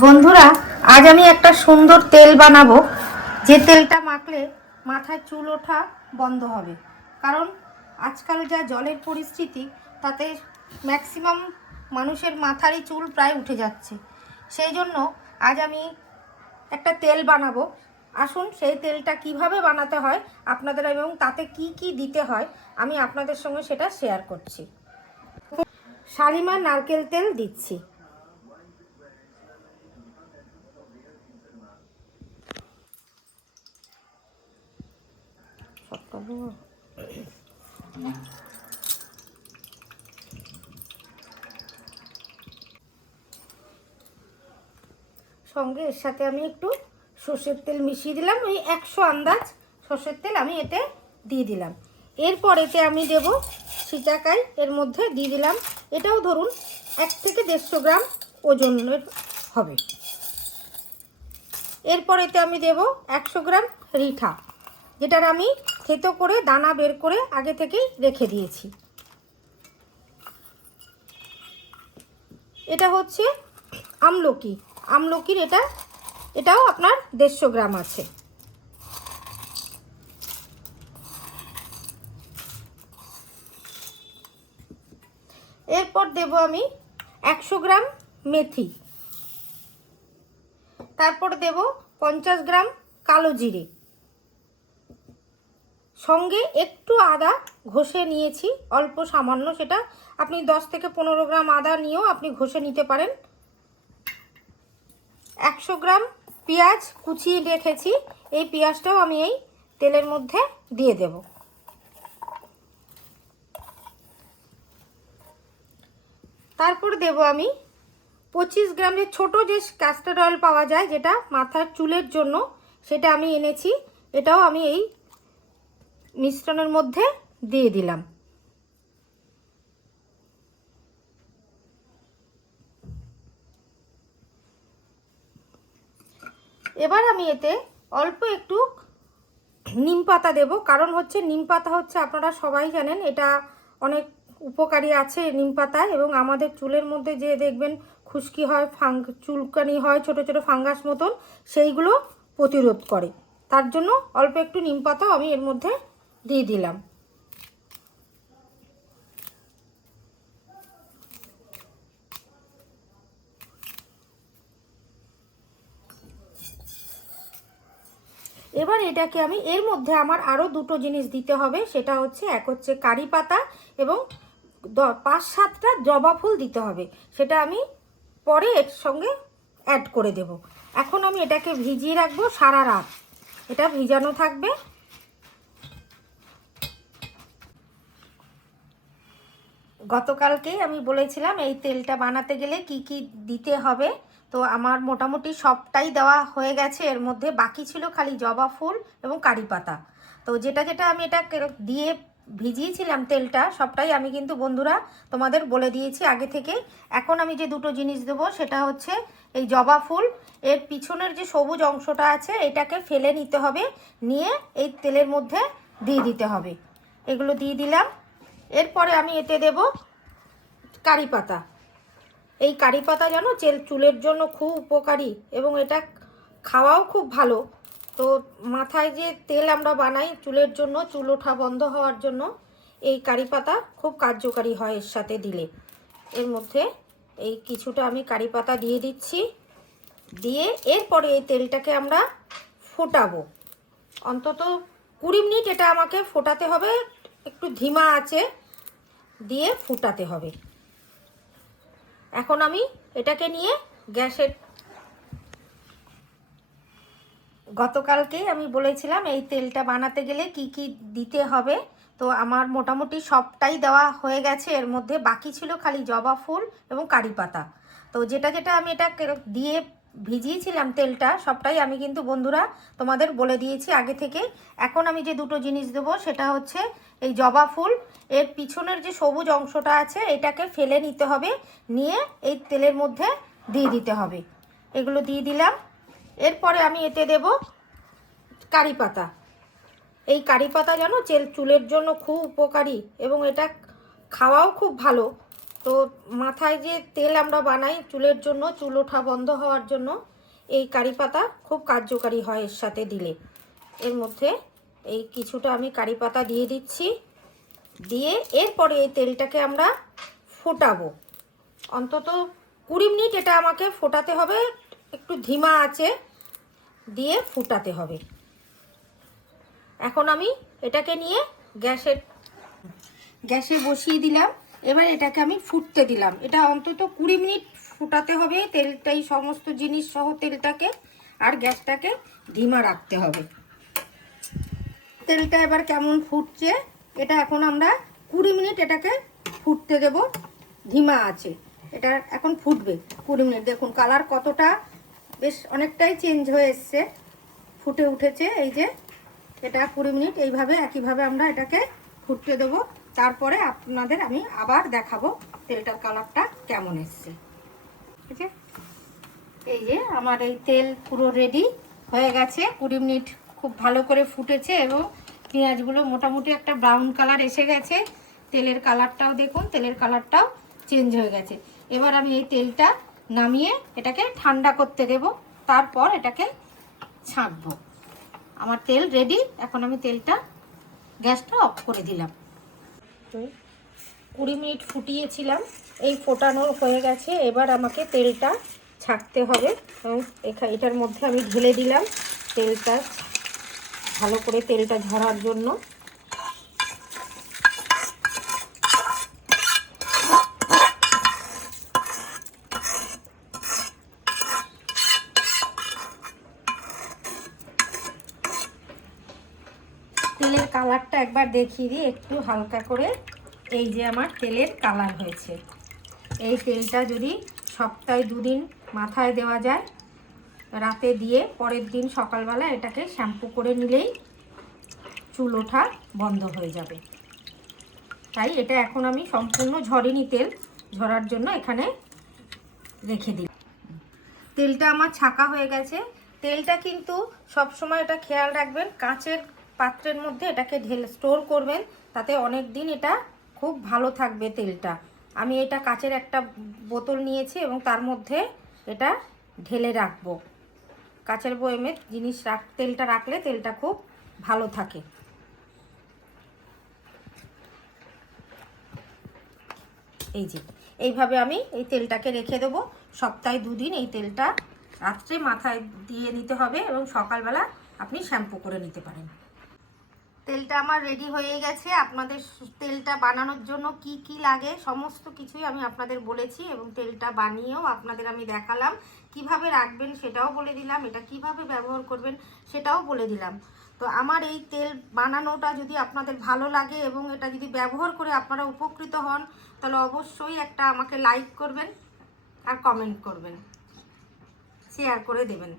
বন্ধুরা, আজ আমি একটা সুন্দর তেল বানাবো, যে তেলটা মাখলে মাথায় চুল ওঠা বন্ধ হবে। কারণ আজকাল যা জলের পরিস্থিতি, তাতে ম্যাক্সিমাম মানুষের মাথারই চুল প্রায় উঠে যাচ্ছে। সেই জন্য আজ আমি একটা তেল বানাবো। আসুন সেই তেলটা কিভাবে বানাতে হয় আপনাদের, এবং তাতে কি কি দিতে হয় আমি আপনাদের সঙ্গে সেটা শেয়ার করছি। শালিমার নারকেল তেল দিচ্ছি। সঙ্গে এর সাথে আমি একটু সর্ষের তেল মিশিয়ে দিলাম, ওই 100 আন্দাজ সর্ষের তেল আমি এতে দিয়ে দিলাম। এরপর এতে আমি দেব সিটাকাই, এর মধ্যে দিয়ে দিলাম, এটাও ধরুন 1 থেকে 150 গ্রাম ওজনের হবে। এরপর এতে আমি দেব 100 গ্রাম রিঠা, যেটার আমি থেতো করে দানা বের করে আগে থেকেই রেখে দিয়েছি। এটা হচ্ছে আমলকি, আমলকির এটাও আপনার 150 গ্রাম আছে। এরপর দেব আমি 100 গ্রাম মেথি, তারপর দেব 50 গ্রাম কালো জিরে, সঙ্গে একটু আদা ঘষে নিয়েছি অল্প সামান্য, সেটা আপনি 10 থেকে 15 গ্রাম আদা নিয়েও আপনি ঘষে নিতে পারেন। 100 গ্রাম পেঁয়াজ কুচিয়ে রেখেছি, এই পেঁয়াজটাও আমি এই তেলের মধ্যে দিয়ে দেব। তারপর দেব আমি 25 গ্রাম যে ছোটো যে ক্যাস্টর অয়েল পাওয়া যায়, যেটা মাথার চুলের জন্য, সেটা আমি এনেছি, এটাও আমি এই মিশ্রণের মধ্যে দিয়ে দিলাম। এবার আমি এতে অল্প একটু নিম পাতা দেব, কারণ হচ্ছে নিম পাতা হচ্ছে, আপনারা সবাই জানেন, এটা অনেক উপকারী আছে নিম পাতা, এবং আমাদের চুলের মধ্যে যে দেখবেন খুশকি হয়, চুলকানি হয়, ছোট ছোট ফাঙ্গাস মতন, সেইগুলো প্রতিরোধ করে। তার জন্য অল্প একটু নিম পাতাও আমি এর মধ্যে দিয়ে দিলাম। এবার এটাকে আমি, এর মধ্যে আমার আরও দুটো জিনিস দিতে হবে, সেটা হচ্ছে, এক হচ্ছে কারি পাতা, এবং 5-7টা জবা ফুল দিতে হবে, সেটা আমি পরে এর সঙ্গে অ্যাড করে দেব। এখন আমি এটাকে ভিজিয়ে রাখবো সারা রাত, এটা ভিজানো থাকবে। গতকালকেই আমি বলেছিলাম এই তেলটা বানাতে গেলে কি কি দিতে হবে, তো আমার মোটামুটি সবটাই দেওয়া হয়ে গেছে। এর মধ্যে বাকি ছিল খালি জবা ফুল এবং কারি পাতা। তো যেটা যেটা আমি এটা দিয়ে ভিজিয়েছিলাম তেলটা, সবটাই আমি কিন্তু বন্ধুরা তোমাদের বলে দিয়েছি আগে থেকে। এখন আমি যে দুটো জিনিস দেবো, সেটা হচ্ছে এই জবা ফুল, এর পিছনের যে সবুজ অংশটা আছে, এটাকে ফেলে নিতে হবে, নিয়ে এই তেলের মধ্যে দিয়ে দিতে হবে। এগুলো দিয়ে দিলাম। এরপরে আমি এতে দেব কারি পাতা। এই কারি পাতা যেন চুলের জন্য খুব উপকারী, এবং এটা খাওয়াও খুব ভালো। তো মাথায় যে তেল আমরা বানাই চুলের জন্য, চুল ওঠা বন্ধ হওয়ার জন্য, এই কারি পাতা খুব কার্যকারী হয় এর সাথে দিলে। এর মধ্যে এই কিছুটা আমি কারি পাতা দিয়ে দিচ্ছি, দিয়ে এরপরে এই তেলটাকে আমরা ফোটাবো অন্তত 20 মিনিট। এটা আমাকে ফোটাতে হবে, একটু ধিমা আছে দিয়ে ফুটাতে হবে। এখন আমি এটাকে নিয়ে গ্যাসের, গতকালকেই আমি বলেছিলাম এই তেলটা বানাতে গেলে কি কি দিতে হবে, তো আমার মোটামুটি সবটাই দেওয়া হয়ে গেছে। এর মধ্যে বাকি ছিল খালি জবা ফুল এবং কারি পাতা। তো যেটা যেটা আমি এটা দিয়ে ভিজিয়েছিলাম তেলটা, সবটাই আমি কিন্তু বন্ধুরা তোমাদের বলে দিয়েছি আগে থেকে। এখন আমি যে দুটো জিনিস দেবো, সেটা হচ্ছে এই জবা ফুল, এর পিছনের যে সবুজ অংশটা আছে, এটাকে ফেলে নিতে হবে, নিয়ে এই তেলের মধ্যে দিয়ে দিতে হবে। এগুলো দিয়ে দিলাম। এরপরে আমি এতে দেব কারি পাতা। এই কারি পাতা যেন চুলের জন্য খুব উপকারী, এবং এটা খাওয়াও খুব ভালো। তো মাথায় যে তেল আমরা বানাই চুলের জন্য, চুল ওঠা বন্ধ হওয়ার জন্য এই কারি পাতা খুব কার্যকারী হয় এর সাথে দিলে। এর মধ্যে এই কিছুটা আমি কারি পাতা দিয়ে দিচ্ছি। দিয়ে এরপরে এই তেলটাকে আমরা ফোটাবো অন্তত 20 মিনিট। এটা আমাকে ফোটাতে হবে, একটু ধিমা আঁচে দিয়ে ফুটাতে হবে। এখন আমি এটাকে নিয়ে গ্যাসে বসিয়ে দিলাম। এবার এটাকে আমি ফুটতে দিলাম। এটা অন্তত 20 মিনিট ফুটাতে হবে তেলটাই, সমস্ত জিনিস সহ তেলটাকে, আর গ্যাসটাকে ধিমা রাখতে হবে। তেলটা এবার কেমন ফুটছে, এটা এখন আমরা 20 মিনিট এটাকে ফুটতে দেব ধিমা আছে। এটা এখন ফুটবে 20 মিনিট। দেখুন কালার কতটা, বেশ অনেকটাই চেঞ্জ হয়ে এসছে, ফুটে উঠেছে। এই যে এটা 20 মিনিট এইভাবে একইভাবে আমরা এটাকে ফুটতে দেবো। তারপরে আপনাদের আমি আবার দেখাবো তেলটার কালারটা কেমন এসছে। ঠিক আছে, এই যে আমার এই তেল পুরো রেডি হয়ে গেছে। 20 মিনিট খুব ভালো করে ফুটেছে এবং পেঁয়াজগুলো মোটামুটি একটা ব্রাউন কালার এসে গেছে। তেলের কালারটাও দেখুন, তেলের কালারটাও চেঞ্জ হয়ে গেছে। এবার আমি এই তেলটা নামিয়ে এটাকে ঠান্ডা করতে দেব, তারপর এটাকে ছাঁকবো। আমার তেল রেডি। এখন আমি তেলটা, গ্যাসটা অফ করে দিলাম। 20 মিনিট ফুটিয়েছিলাম, এই ফোটানো হয়ে গেছে। এবার আমাকে তেলটা ছাঁকতে হবে এবং এটার মধ্যে আমি ঢেলে দিলাম তেলটা, ভালো করে তেলটা ঝরার জন্য। তেলের কালারটা একবার দেখিয়ে দিই একটু হালকা করে। এই যে আমার তেলের কালার হয়েছে। এই তেলটা যদি সপ্তাহে 2 দিন মাথায় দেওয়া যায়, রাতে দিয়ে পরের দিন সকালবেলা এটাকে শ্যাম্পু করে নিলেই চুল ওঠা বন্ধ হয়ে যাবে। তাই এটা এখন আমি সম্পূর্ণ ঝরেনি, তেল ঝরার জন্য এখানে রেখে দিই। তেলটা আমার ছাকা হয়ে গেছে। তেলটা কিন্তু সব সময় এটা খেয়াল রাখবেন, কাঁচের পাত্রের মধ্যে এটাকে স্টোর করবেন, তাতে অনেক দিন এটা খুব ভালো থাকবে তেলটা। আমি এটা কাঁচের একটা বোতল নিয়েছি এবং তার মধ্যে এটা ঢেলে রাখবো। কাঁচের বয়মে তেলটা রাখলে তেলটা খুব ভালো থাকে। এই যে এইভাবে আমি এই তেলটাকে রেখে দেবো। সপ্তাহে 2 দিন এই তেলটা রাত্রে মাথায় দিয়ে নিতে হবে এবং সকালবেলা আপনি শ্যাম্পু করে নিতে পারেন। তেলটা আমার রেডি হয়ে গেছে। আপনাদের তেলটা বানানোর জন্য কি কি লাগে সমস্ত কিছুই আমি আপনাদের বলেছি এবং তেলটা বানিয়েও আপনাদের আমি দেখালাম। কিভাবে রাখবেন সেটাও বলে দিলাম, এটা কিভাবে ব্যবহার করবেন সেটাও বলে দিলাম। তো আমার এই তেল বানানোটা যদি আপনাদের ভালো লাগে এবং এটা যদি ব্যবহার করে আপনারা উপকৃত হন, তাহলে অবশ্যই একটা আমাকে লাইক করবেন আর কমেন্ট করবেন, শেয়ার করে দেবেন।